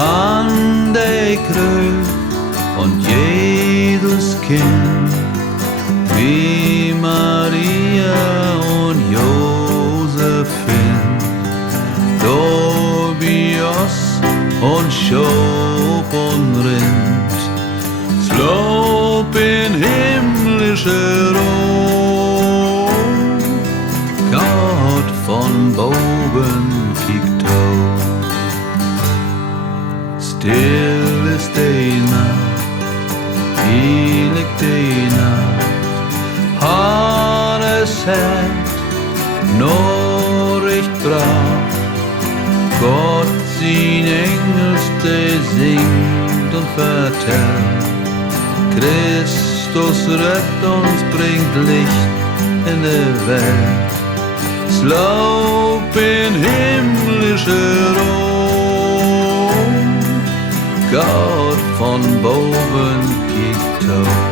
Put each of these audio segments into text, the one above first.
an der Kröch und Jesus Kind, wie Maria und Josephine, Tobias und Schob und Rind, slop in himmlische Ruhe, Gott von oben kiekt hoch. Still ist die Nacht, heilig die Nacht, Hannes Herd, Nachricht bracht, Gott sein Engelste singt und vertellt, Christus rettet uns, bringt Licht in der Welt, slop in himmlische Ruhe, Gott von oben kiekt hoch.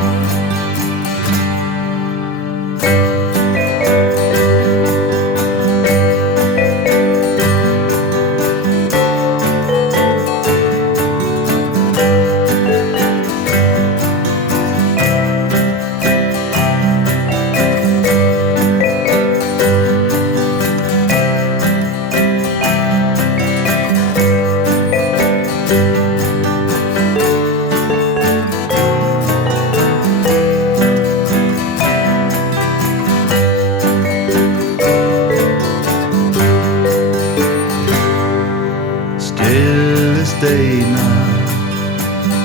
Die Nacht,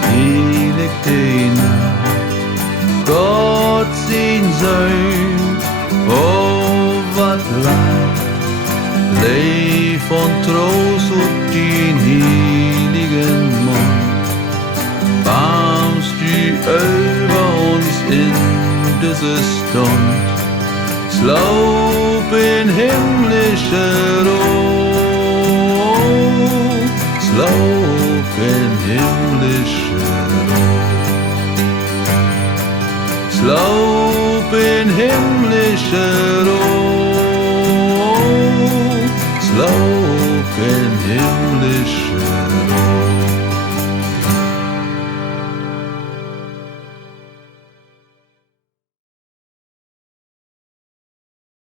heilig die Nacht, Gott sein Sohn, oh wat Leid, Leif und Trost und den heiligen Mund, barmst du über uns in diese Stund, slop in himmlische Ruhe, slop in himmlische Ruhe, slop in himmlische Ruhe, slop